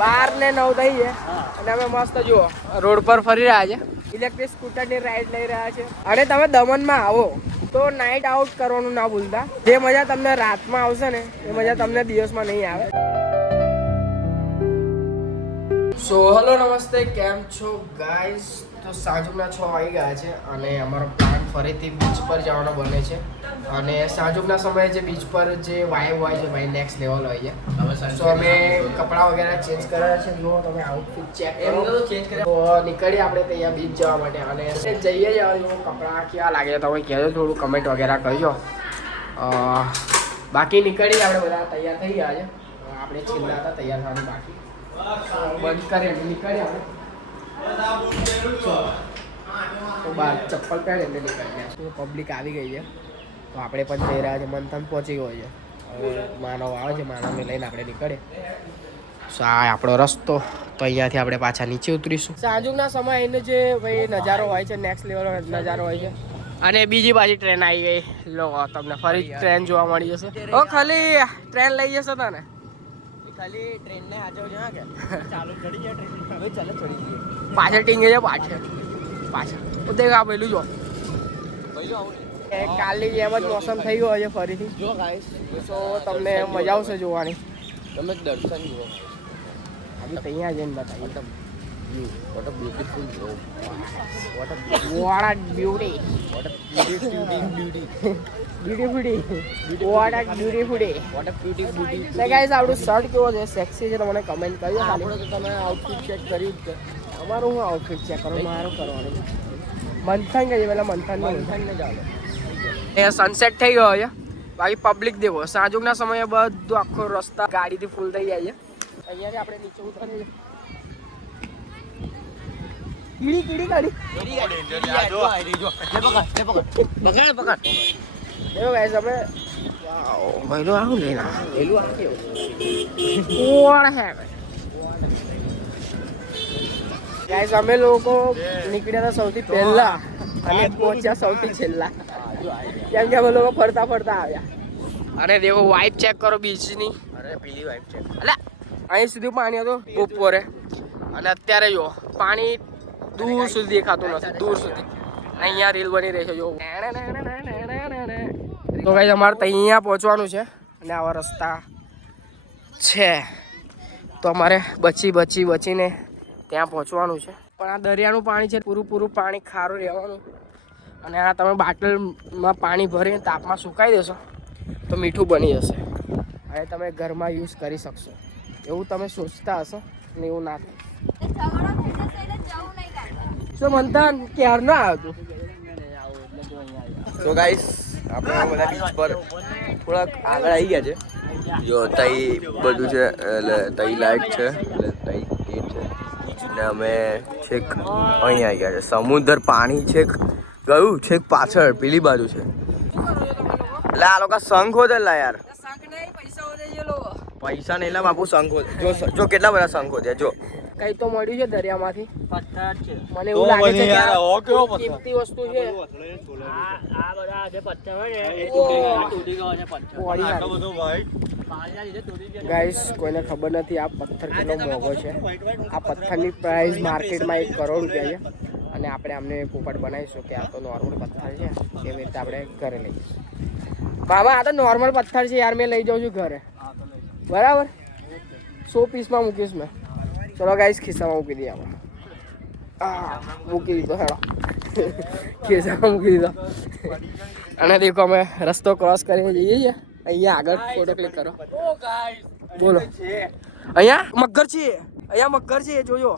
12 ને 9 થઈ છે અને અમે મસ્ત જુઓ રોડ પર ફરી રહ્યા છે. ઇલેક્ટ્રિક સ્કૂટરની રાઈડ લઈ રહ્યા છે. અને તમે દમણમાં આવો તો નાઇટ આઉટ કરવાનું ના ભૂલતા. જે મજા તમને રાતમાં આવશે ને એ મજા તમને દિવસમાં નહીં આવે. સો હેલો નમસ્તે, કેમ છો ગાઈસ? તો સાંજના 6 વાગી ગયા છે અને અમારો પ્લાન ફરીથી બીચ પર જવાનો બને છે. અને સાંજના સમયે જે બીચ પર જે વાઇબ હોય છે ભાઈ નેક્સ્ટ લેવલ હોય છે. સો અમે કપડાં વગેરે ચેન્જ કર્યા છે. જો તમે આઉટફિટ ચેક કરો તો ચેન્જ કર્યા તો નીકળીએ આપણે ત્યાં બીચ જવા માટે. અને જઈએ જ જો કપડાં કેવા લાગે છે તમે કહેજો, થોડું કમેન્ટ વગેરે કરજો. બાકી નીકળીએ આપણે બધા તૈયાર થઈ ગયા છે. આપણે છેલ્લા હતા તૈયાર થવાનું બાકી. બંધ કરે નીકળીએ આપણે તો બહાર ચપ્પલ પહેરે એટલે નીકળી. પબ્લિક આવી ગઈ છે તો આપણે પણ જઈ રહ્યા છે. મંથન પહોંચી ગયો છે. હવે માનવ આવે છે, માનવને લઈને આપણે નીકળીએ. આપણો રસ્તો તો અહીંયાથી આપણે પાછા નીચે ઉતરીશું. સાંજના સમયે એનો જે ભાઈ નજારો હોય છે નેક્સ્ટ લેવલ નજારો હોય છે. અને બીજી બાજુ ટ્રેન આવી ગઈ. લો તમને ફરી ટ્રેન જોવા મળી જશે. ઓ ખાલી ટ્રેન લઈ જશે તને ખાલી ટ્રેન ને હાજર છે કે ચાલુ ચડી જાય ટ્રેન. હવે ચાલો ચડી જઈએ. પાછળ ટીંગે છે પાછળ દેખ આ પેલું જો કાલની જેમ જ મોસમ થઈ ગયો છે ફરીથી. જો ગાઈસ તો તમને મજા આવશે જોવાની. તમે દર્શન જુઓ. આપણે અહીંયા જઈને બતાવીએ. What a beautiful bro. What a beauty. What a beauty. What a beautiful beauty. Beautiful day. What a beautiful day. What a beautiful beauty. લે ગાઈસ આપણું શર્ટ કેવો છે? સેક્સી છે? તમને કમેન્ટ કરજો. આપણે તો તમે આઉટફિટ ચેક કર્યું જ છે. અમારું હું આઉટફિટ ચેક કરો, મારું કરવાનું. મંથન કહીએ પેલા મંથન ને ચાલો. એ સનસેટ થઈ ગયો છે. બાકી પબ્લિક દેખો સાંજના સમયે બધું આખો રસ્તા ગાડીથી ફૂલ થઈ જાય છે. અહીંયાથી આપણે નીચે ઉતરીએ. કીડી ગાડી દેખો ગાઈસ અમે પહેલું આવું લઈને પહેલું આવ્યો કોણ હે ગાઈસ. અમે લોકો નીકળ્યા હતા સૌથી પહેલા અને પહોંચ્યા સૌથી છેલ્લા. કેમ કે અમે લોકો ફરતા આવ્યા. અને દેખો વાઇબ ચેક કરો બીચની. અરે પેલી વાઇબ ચેક એટલે અહીં સુધી પાણી હતું બપોરે અને અત્યારે જો પાણી દૂર સુધી દેખાતું નથી. દૂર સુધી અહીંયા રીલ બની રહી છે જો. તો ગાઈસ અમારે અહીંયા પહોંચવાનું છે અને આવા રસ્તા છે તો અમારે બચીને ત્યાં પહોંચવાનું છે. પણ આ દરિયાનું પાણી છે પૂરું પાણી ખારું રહેવાનું. અને આ તમે બાટલમાં પાણી ભરીને તાપમાં સુકાઈ દેશો તો મીઠું બની જશે. હવે તમે ઘરમાં યુઝ કરી શકશો એવું તમે સોચતા હશો ને એવું ના થાય. શું મંથન ક્યાર ના આવ્યું? તો ગાઈસ આપણે બધા બીચ પર થોડાક આગળ આવી ગયા છે. જો તઈ બધું છે એટલે તઈ લાઈટ છે એટલે તઈ ગેટ છે ને અમે છેક અહીં આવી ગયા છે. સમુદ્ર પાણી છેક ગયું છેક પાછળ પેલી બાજુ છે. એટલે આ લોકો શંખ હોદેલા યાર. પૈસા નહીં લા બાપુ શંખ હોદે. જો કેટલા બધા શંખ હોદે જો. કઈ તો મળ્યું છે દરિયામાંથી પથ્થર છે. મને તો એવું લાગે છે કે યાર ઓ કેવો કિંમતી વસ્તુ છે. આ બધા જે પથ્થર હોય ને એ તૂટી ગયો છે પથ્થર. આટલો બધો વાઈટ ગાઈસ કોઈને ખબર નથી આ પથ્થર કેટલો મોંઘો છે. આ પથ્થરની પ્રાઇસ માર્કેટમાં 1 કરોડ રૂપિયા છે. અને આપણે આમને પોપટ બનાવીશું કે આ તો નોર્મલ પથ્થર છે એવી રીતે આપણે ઘરે લઈ જઈશું. બાબા આ તો નોર્મલ પથ્થર છે યાર, મેં લઈ જાઉં છું ઘરે બરાબર. 100 પીસમાં મૂકીશ મેં. ચલો ગાઈસ ખિસ્સામાં મૂકી દઈએ આપણે. મૂકી દીધો હેડો ખિસ્સામાં મૂકી દીધો. અને દેખો અમે રસ્તો ક્રોસ કરીને જઈએ છીએ. અહીંયા આગળ ફોટો ક્લિક કરો. બોલો અહીંયા મગર છે જોજો.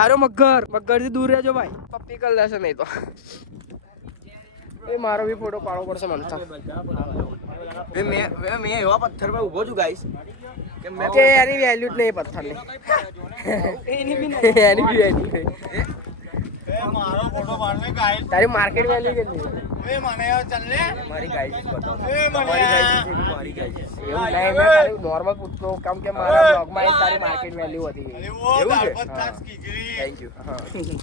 આરો મગરથી દૂર રહેજો ભાઈ. પપ્પી કરી લેશે નહીં તો. એ મારો બી ફોટો પાડવો પડશે મંથન. મેં એવા પથ્થર પર ઊભો છું ગાઈસ કે એની વેલ્યુ જ નહીં પથ્થરની. એની બી વેલ્યુ મારો ફોટો પાડને ગાઈસ. તારી માર્કેટ વેલ્યુ કેટલી? એ મને ચાલ ને મારી ગાઈસ બતાવો. મારી ગાઈસ એવું નહીં. મેં ખાલી નોર્મલ પૂછતો કેમ કે મારા બ્લોગમાં તારી માર્કેટ વેલ્યુ વધી ગઈ. એવું છે?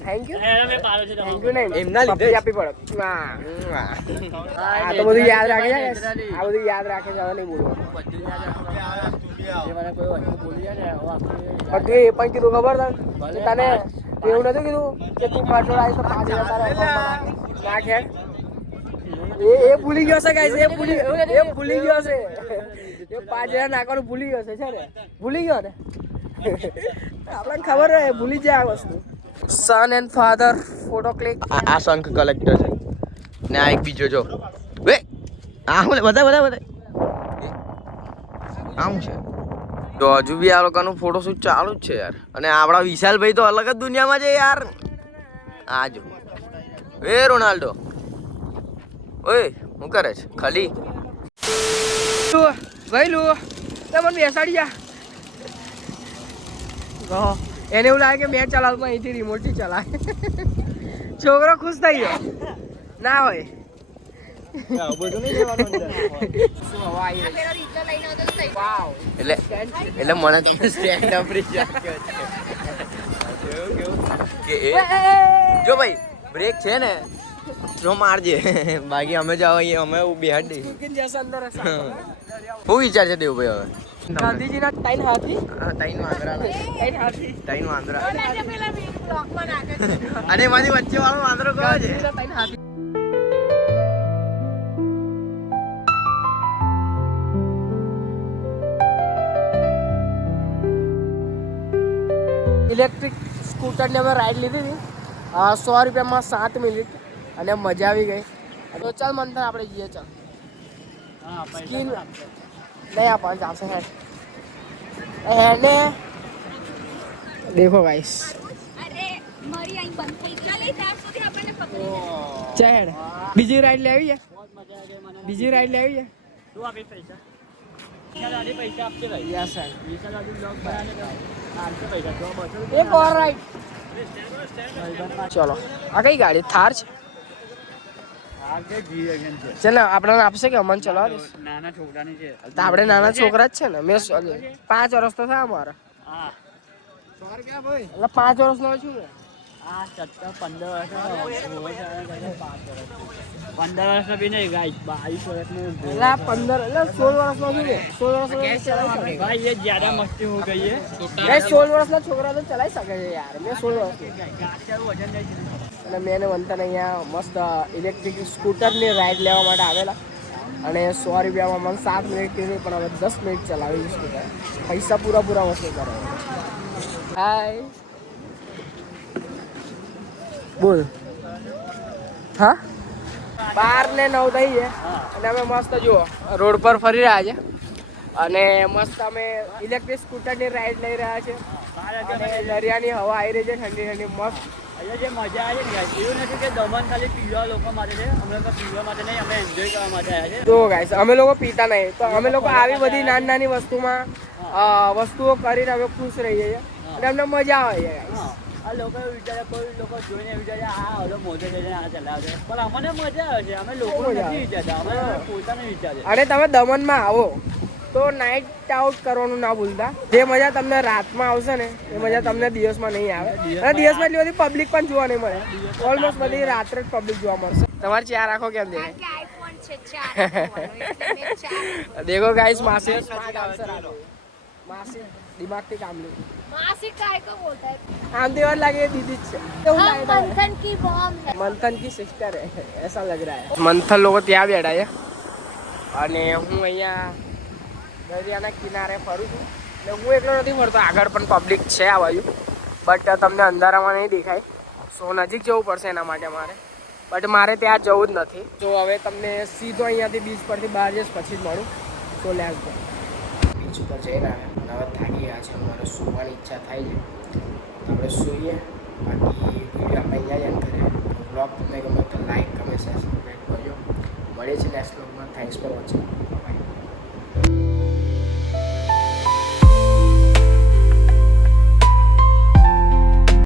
થેન્ક યુ નહીં એમના લીધે આપી પડે. આ તો બધું યાદ રાખે છે. આ બધું યાદ રાખે છે. હવે નહીં બોલવાનું. એ મને કોઈ વસ્તુ ભૂલી જાય ને હવે આખી પણ તું એ પણ કીધું ખબર તને તને એવું નતું કીધું કે તું મારો આવીશ તો 5,000 તારા એકાઉન્ટમાં નાખે એ ભૂલી ગયો છે ગાઈસ એ ભૂલી ગયો છે એ 5,000 નાખવાનું ભૂલી ગયો છે ને ભૂલી ગયો ને આપણને ખબર હે ભૂલી જાય આ વસ્તુ સન એન્ડ ફાધર ફોટો ક્લિક આ શંખ કલેક્ટર છે ને આ એક બીજો જો વે આ હું બધા આમ છે તો હજુ બી આ લોકોનું ફોટોશૂટ ચાલુ જ છે યાર અને આપણા વિશાલભાઈ તો અલગ જ દુનિયામાં છે યાર આ જો એ રોનાલ્ડો ઓય શું કરે છે ખાલી ગયેલું તે મને બેસાડી જા એને એવું લાગે કે મેચ ચલાવવામાં અહીંથી રિમોટથી ચલાવે છોકરો ખુશ થઈ ગયો ના હોય એટલે મને સ્ટેન્ડ અપ જો ભાઈ બ્રેક છે ને જો મારજે બાકી અમે જાવ અમે બેહાડી શું વિચાર છે દેવ ભાઈ હવે ગાંધીજીના 3 હાથી ત્રણ વાંદરા અને એમાંથી વચ્ચે વાળો વાંદરો કયો છે ઇલેક્ટ્રિક સ્કૂટરની અમે રાઈડ લીધી હતી 100 રૂપિયામાં 7 મિનિટ અને મજા આવી ગઈ તો ચાલ મંથન આપણે જઈએ ચાલ સ્કીન નહીં આપવાનું ચાલશે હેડ હેડને દેખો ગાઈસ હેડ બીજી રાઈડ લેવી છે બીજી રાઈડ લેવી છે તું આપી પૈસા પૈસા આપશે ભાઈ યસ સર બ્લોગ બનાવે આપશે પૈસા તો એક ઓર રાઈડ ચલો આ કઈ ગાડી થાર છે ચાલો આપણને આપશે કે અમન ચલાવ નાના છોકરાની છે તો આપણે નાના છોકરા જ છે ને મેં 5 વર્ષ તો થયા અમારા હા 5 વર્ષનો છું ને આ 15 વર્ષ બી નહીં ગાય 22 વર્ષનું એટલે 15 એટલે 16 વર્ષનો છું ને 16 વર્ષનો ભાઈ ये ज्यादा मस्ती हो गई है 16 વર્ષના છોકરા તો ચલાવી શકે છે યાર મેં 16 વર્ષ वजन नहीं અને મેં એને વંતન અહીંયા મસ્ત ઇલેક્ટ્રિક સ્કૂટરની રાઈડ લેવા માટે આવેલા અને 100 રૂપિયામાં મને 7 મિનિટ કીધી પણ હવે 10 મિનિટ ચલાવી સ્કૂટર પૈસા પૂરા વસૂલ કરે હાય બોલ હા 12 ને 9 થઈ છે અને અમે મસ્ત જુઓ રોડ પર ફરી રહ્યા છે અને મસ્ત અમે ઇલેક્ટ્રિક સ્કૂટરની રાઈડ લઈ રહ્યા છે અને દરિયાની હવા આવી રહી છે ઠંડી મસ્ત અહીંયા જે મજા આવે છે એવું નથી કે દમણ ખાલી પીવા લોકો માટે છે અમે લોકો પીવા માટે નહીં અમે એન્જોય કરવા માટે આવ્યા છે તો ગાઈસ અમે લોકો પીતા નહીં તો અમે લોકો આવી બધી નાની વસ્તુમાં વસ્તુઓ કરીને અમે ખુશ રહીએ છીએ અને અમને મજા આવે છે ગાઈસ આ લોકો વિચારે કોઈ લોકો જોઈને વિચારે આ હલો મોજે જઈને આ ચલાવે પણ અમને મજા આવે છે અમે લોકો નથી વિચારતા અમે પોતાને વિચારે અને તમે દમણમાં આવો તો નાઇટ આઉટ કરવાનું ના ભૂલતા જે મજા તમને રાતમાં આવશે ને એ મજા તમને દિવસમાં નહીં આવે અને દિવસમાં એટલી બધી પબ્લિક પણ જોવા નહીં મળે ઓલમોસ્ટ બધી રાત્રે જ પબ્લિક જોવા મળશે તમારે 4 આંખો કેમ દેખાય देखो गाइस मासी स्मार्ट आंसर आ मासी दिमाग થી કામ લે मासी काय को बोलता है आम देवर लगे दीदी हम मंथन की बॉम है मंथन की सिस्टर है ऐसा लग रहा है मंथन लोग ત્યાં બેઠા છે અને હું અહીંયા દરિયાના કિનારે ફરું છું એટલે હું એકલો નથી ફરતો આગળ પણ પબ્લિક છે આ બાજુ બટ તમને અંધારામાં નહીં દેખાય સો નજીક જવું પડશે એના માટે મારે બટ મારે ત્યાં જવું જ નથી તો હવે તમને સીધો અહીંયાથી બીચ પરથી બહાર જઈશ પછી જ મળું તો લેટ્સ ગો બીચ ઉપર જઈને આવ્યા હવે થાકી ગયા છે મારે સૂવાની ઈચ્છા થાય છે આપણે સૂઈએ બાકી વિડીયો આપણે અહીંયા જ એન્ડ કરીએ બ્લોગ તમને ગમે તો લાઈક કમેન્ટ સબસ્ક્રાઈબ કરજો મળીએ છીએ નેક્સ્ટ બ્લોગમાં થેન્ક્સ ફોર વોચિંગ